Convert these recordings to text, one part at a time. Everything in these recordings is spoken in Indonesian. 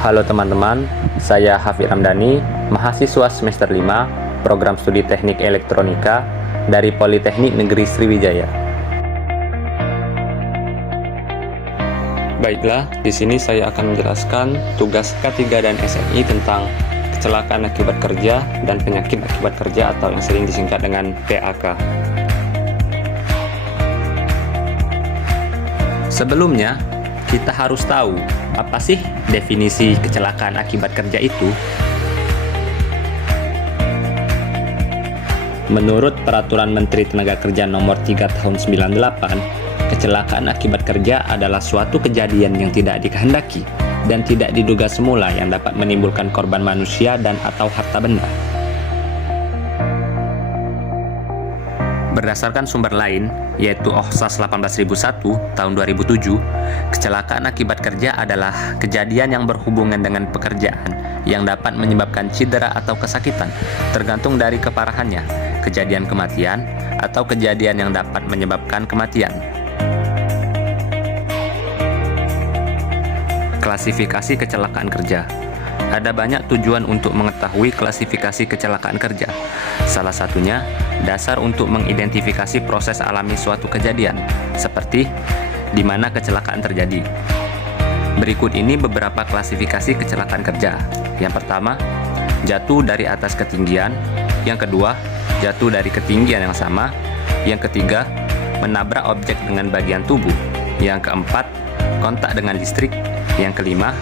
Halo teman-teman, saya Hafid Ramdhani, mahasiswa semester 5, program studi teknik elektronika dari Politeknik Negeri Sriwijaya. Baiklah, di sini saya akan menjelaskan tugas K3 dan SNI tentang kecelakaan akibat kerja dan penyakit akibat kerja atau yang sering disingkat dengan PAK. Sebelumnya, kita harus tahu apa sih definisi kecelakaan akibat kerja itu? Menurut Peraturan Menteri Tenaga Kerja Nomor 3 Tahun 98, kecelakaan akibat kerja adalah suatu kejadian yang tidak dikehendaki dan tidak diduga semula yang dapat menimbulkan korban manusia dan atau harta benda. Berdasarkan sumber lain, yaitu OHSAS 18001 tahun 2007, kecelakaan akibat kerja adalah kejadian yang berhubungan dengan pekerjaan yang dapat menyebabkan cedera atau kesakitan, tergantung dari keparahannya, kejadian kematian, atau kejadian yang dapat menyebabkan kematian. Klasifikasi kecelakaan kerja. Ada banyak tujuan untuk mengetahui klasifikasi kecelakaan kerja. Salah satunya, dasar untuk mengidentifikasi proses alami suatu kejadian, seperti di mana kecelakaan terjadi. Berikut ini beberapa klasifikasi kecelakaan kerja. Yang pertama, jatuh dari atas ketinggian. Yang kedua, jatuh dari ketinggian yang sama. Yang ketiga, menabrak objek dengan bagian tubuh. Yang keempat, kontak dengan listrik. Yang kelima,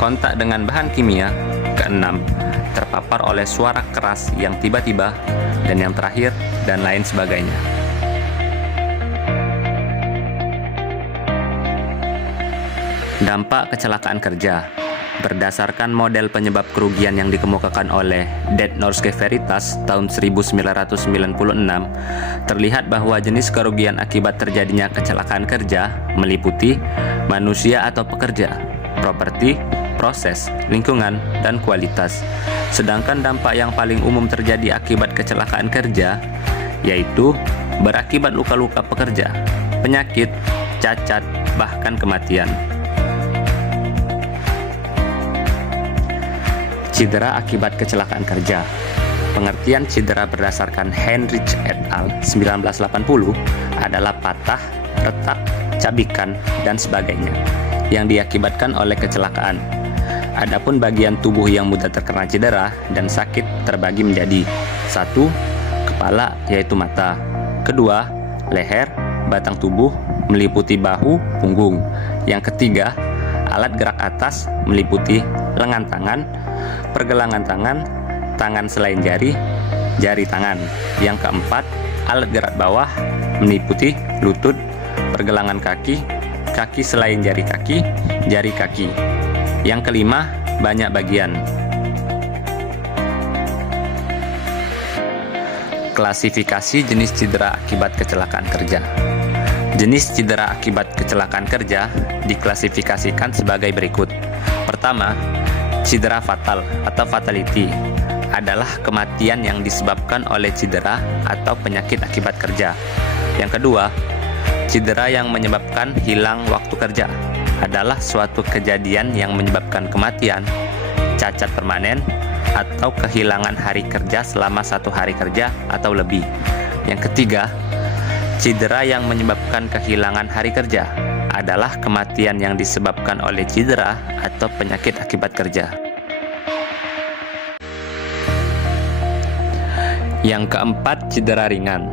kontak dengan bahan kimia. Keenam, terpapar oleh suara keras yang tiba-tiba. Dan yang terakhir, dan lain sebagainya. Dampak kecelakaan kerja. Berdasarkan model penyebab kerugian yang dikemukakan oleh Detnorske Veritas tahun 1996, terlihat bahwa jenis kerugian akibat terjadinya kecelakaan kerja meliputi manusia atau pekerja, properti, proses, lingkungan, dan kualitas. Sedangkan dampak yang paling umum terjadi akibat kecelakaan kerja yaitu berakibat luka-luka pekerja, penyakit, cacat, bahkan kematian. Cedera akibat kecelakaan kerja. Pengertian cedera berdasarkan Heinrich et al. 1980 adalah patah, retak, cabikan, dan sebagainya yang diakibatkan oleh kecelakaan. Adapun bagian tubuh yang mudah terkena cedera dan sakit terbagi menjadi: 1. Kepala, yaitu mata. 2. Leher, batang tubuh, meliputi bahu, punggung. Yang ketiga, alat gerak atas, meliputi lengan tangan, pergelangan tangan, tangan selain jari, jari tangan. Yang keempat, alat gerak bawah, meliputi lutut, pergelangan kaki, kaki selain jari kaki, jari kaki. Yang kelima, banyak bagian. Klasifikasi jenis cedera akibat kecelakaan kerja. Jenis cedera akibat kecelakaan kerja diklasifikasikan sebagai berikut. Pertama, cedera fatal atau fatality adalah kematian yang disebabkan oleh cedera atau penyakit akibat kerja. Yang kedua, cedera yang menyebabkan hilang waktu kerja adalah suatu kejadian yang menyebabkan kematian, cacat permanen, atau kehilangan hari kerja selama 1 hari kerja atau lebih. Yang ketiga, cedera yang menyebabkan kehilangan hari kerja adalah kematian yang disebabkan oleh cedera atau penyakit akibat kerja. Yang keempat, cedera ringan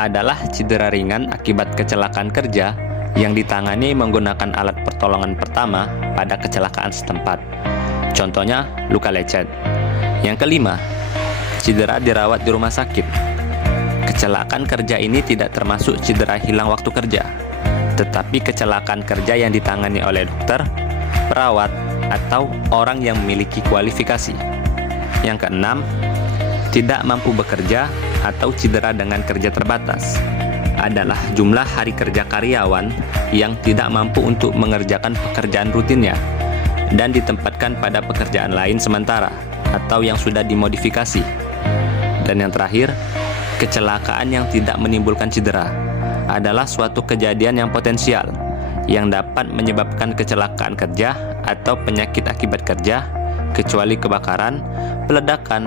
adalah cedera ringan akibat kecelakaan kerja yang ditangani menggunakan alat pertolongan pertama pada kecelakaan setempat. Contohnya, luka lecet. Yang kelima, cedera dirawat di rumah sakit. Kecelakaan kerja ini tidak termasuk cedera hilang waktu kerja, tetapi kecelakaan kerja yang ditangani oleh dokter, perawat, atau orang yang memiliki kualifikasi. Yang keenam, tidak mampu bekerja atau cedera dengan kerja terbatas adalah jumlah hari kerja karyawan yang tidak mampu untuk mengerjakan pekerjaan rutinnya dan ditempatkan pada pekerjaan lain sementara atau yang sudah dimodifikasi. Dan yang terakhir, kecelakaan yang tidak menimbulkan cedera adalah suatu kejadian yang potensial yang dapat menyebabkan kecelakaan kerja atau penyakit akibat kerja, kecuali kebakaran, peledakan,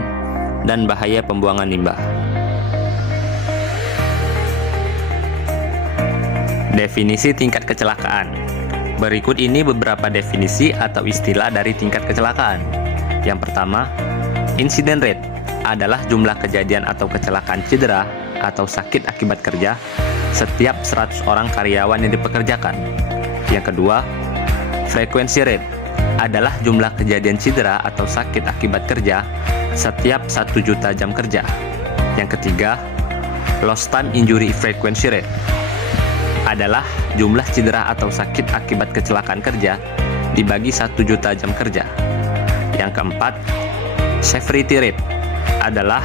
dan bahaya pembuangan limbah. Definisi tingkat kecelakaan. Berikut ini beberapa definisi atau istilah dari tingkat kecelakaan. Yang pertama, incident rate adalah jumlah kejadian atau kecelakaan cedera atau sakit akibat kerja setiap 100 orang karyawan yang dipekerjakan. Yang kedua, frequency rate adalah jumlah kejadian cedera atau sakit akibat kerja setiap 1 juta jam kerja. Yang ketiga, lost time injury frequency rate adalah jumlah cedera atau sakit akibat kecelakaan kerja dibagi 1 juta jam kerja. Yang keempat, severity rate adalah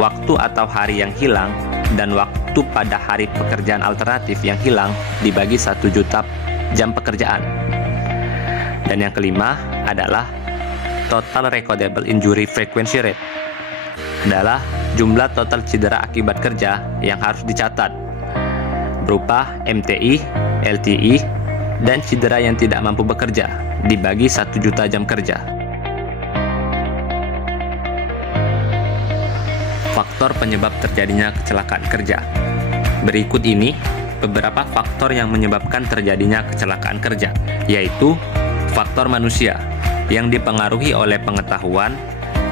waktu atau hari yang hilang dan waktu pada hari pekerjaan alternatif yang hilang dibagi 1 juta jam pekerjaan. Dan yang kelima adalah total recordable injury frequency rate adalah jumlah total cedera akibat kerja yang harus dicatat berupa MTI, LTI, dan cedera yang tidak mampu bekerja dibagi 1 juta jam kerja. Faktor penyebab terjadinya kecelakaan kerja. Berikut ini beberapa faktor yang menyebabkan terjadinya kecelakaan kerja, yaitu faktor manusia yang dipengaruhi oleh pengetahuan,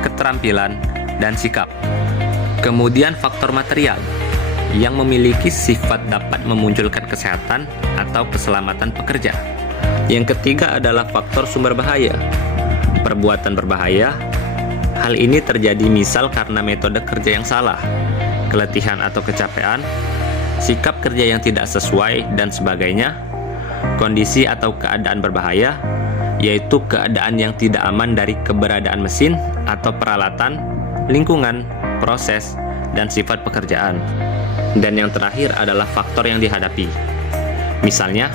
keterampilan, dan sikap. Kemudian faktor material yang memiliki sifat dapat memunculkan kesehatan atau keselamatan pekerja. Yang ketiga adalah faktor sumber bahaya. Perbuatan berbahaya. Hal ini terjadi misal karena metode kerja yang salah, keletihan atau kecapean, sikap kerja yang tidak sesuai, dan sebagainya. Kondisi atau keadaan berbahaya, yaitu keadaan yang tidak aman dari keberadaan mesin atau peralatan, lingkungan, proses, dan sifat pekerjaan. Dan yang terakhir adalah faktor yang dihadapi. Misalnya,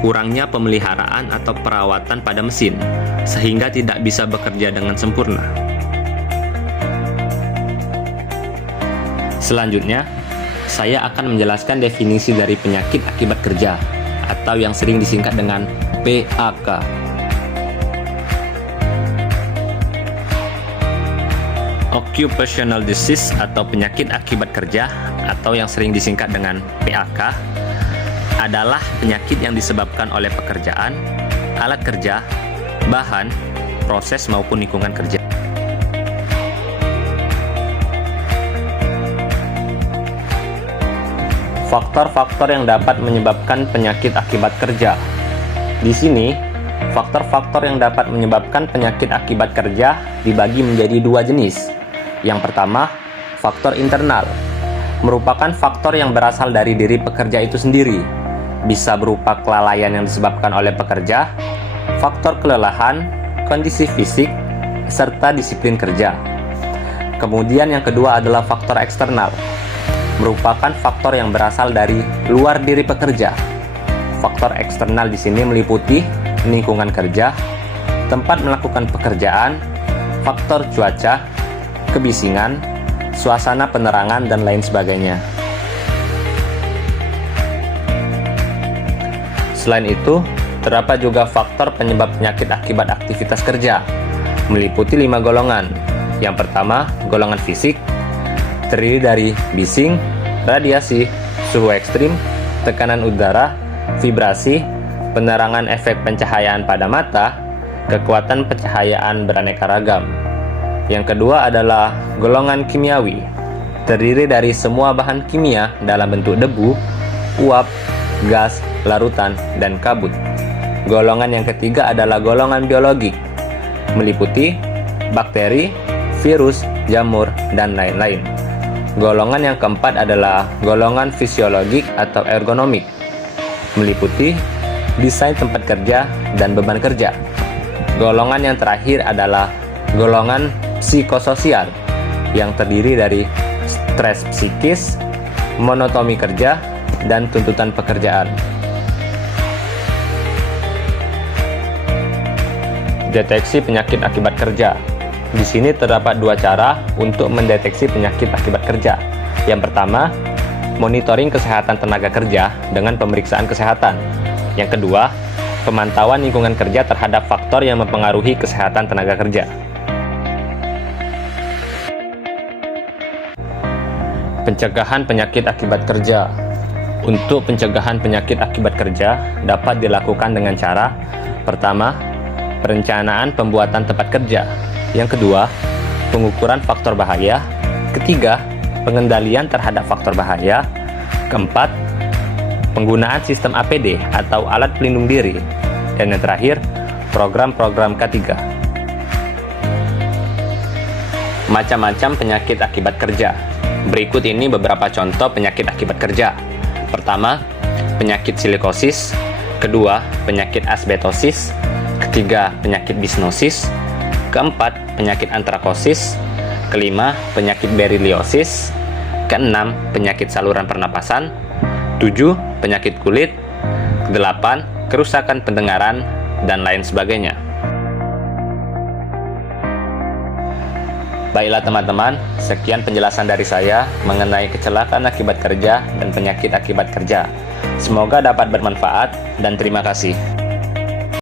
kurangnya pemeliharaan atau perawatan pada mesin, sehingga tidak bisa bekerja dengan sempurna. Selanjutnya, saya akan menjelaskan definisi dari penyakit akibat kerja, atau yang sering disingkat dengan PAK. Occupational disease atau penyakit akibat kerja atau yang sering disingkat dengan PAK adalah penyakit yang disebabkan oleh pekerjaan, alat kerja, bahan, proses maupun lingkungan kerja. Faktor-faktor yang dapat menyebabkan penyakit akibat kerja. Di sini, faktor-faktor yang dapat menyebabkan penyakit akibat kerja dibagi menjadi 2 jenis. Yang pertama, faktor internal, merupakan faktor yang berasal dari diri pekerja itu sendiri. Bisa berupa kelalaian yang disebabkan oleh pekerja, faktor kelelahan, kondisi fisik, serta disiplin kerja. Kemudian yang kedua adalah faktor eksternal, merupakan faktor yang berasal dari luar diri pekerja. Faktor eksternal di sini meliputi lingkungan kerja, tempat melakukan pekerjaan, faktor cuaca, kebisingan, suasana penerangan, dan lain sebagainya. Selain itu, terdapat juga faktor penyebab penyakit akibat aktivitas kerja, meliputi 5 golongan. Yang pertama, golongan fisik, terdiri dari bising, radiasi, suhu ekstrim, tekanan udara, vibrasi, penerangan efek pencahayaan pada mata, kekuatan pencahayaan beraneka ragam. Yang kedua adalah golongan kimiawi, terdiri dari semua bahan kimia dalam bentuk debu, uap, gas, larutan, dan kabut. Golongan yang ketiga adalah golongan biologik, meliputi bakteri, virus, jamur, dan lain-lain. Golongan yang keempat adalah golongan fisiologik atau ergonomik, meliputi desain tempat kerja dan beban kerja. Golongan yang terakhir adalah golongan psikososial, yang terdiri dari stres psikis, monotomi kerja, dan tuntutan pekerjaan. Deteksi penyakit akibat kerja. Di sini terdapat 2 cara untuk mendeteksi penyakit akibat kerja. Yang pertama, monitoring kesehatan tenaga kerja dengan pemeriksaan kesehatan. Yang kedua, pemantauan lingkungan kerja terhadap faktor yang mempengaruhi kesehatan tenaga kerja. Pencegahan penyakit akibat kerja. Untuk pencegahan penyakit akibat kerja dapat dilakukan dengan cara: pertama, perencanaan pembuatan tempat kerja; yang kedua, pengukuran faktor bahaya; ketiga, pengendalian terhadap faktor bahaya; keempat, penggunaan sistem APD atau alat pelindung diri; dan yang terakhir, program-program K3. Macam-macam penyakit akibat kerja. Berikut ini beberapa contoh penyakit akibat kerja. Pertama, penyakit silikosis; kedua, penyakit asbestosis; ketiga, penyakit bisnosis; keempat, penyakit antrakosis; kelima, penyakit beriliosis; keenam, penyakit saluran pernapasan; tujuh, penyakit kulit; delapan, kerusakan pendengaran, dan lain sebagainya. Baiklah teman-teman, sekian penjelasan dari saya mengenai kecelakaan akibat kerja dan penyakit akibat kerja. Semoga dapat bermanfaat dan terima kasih.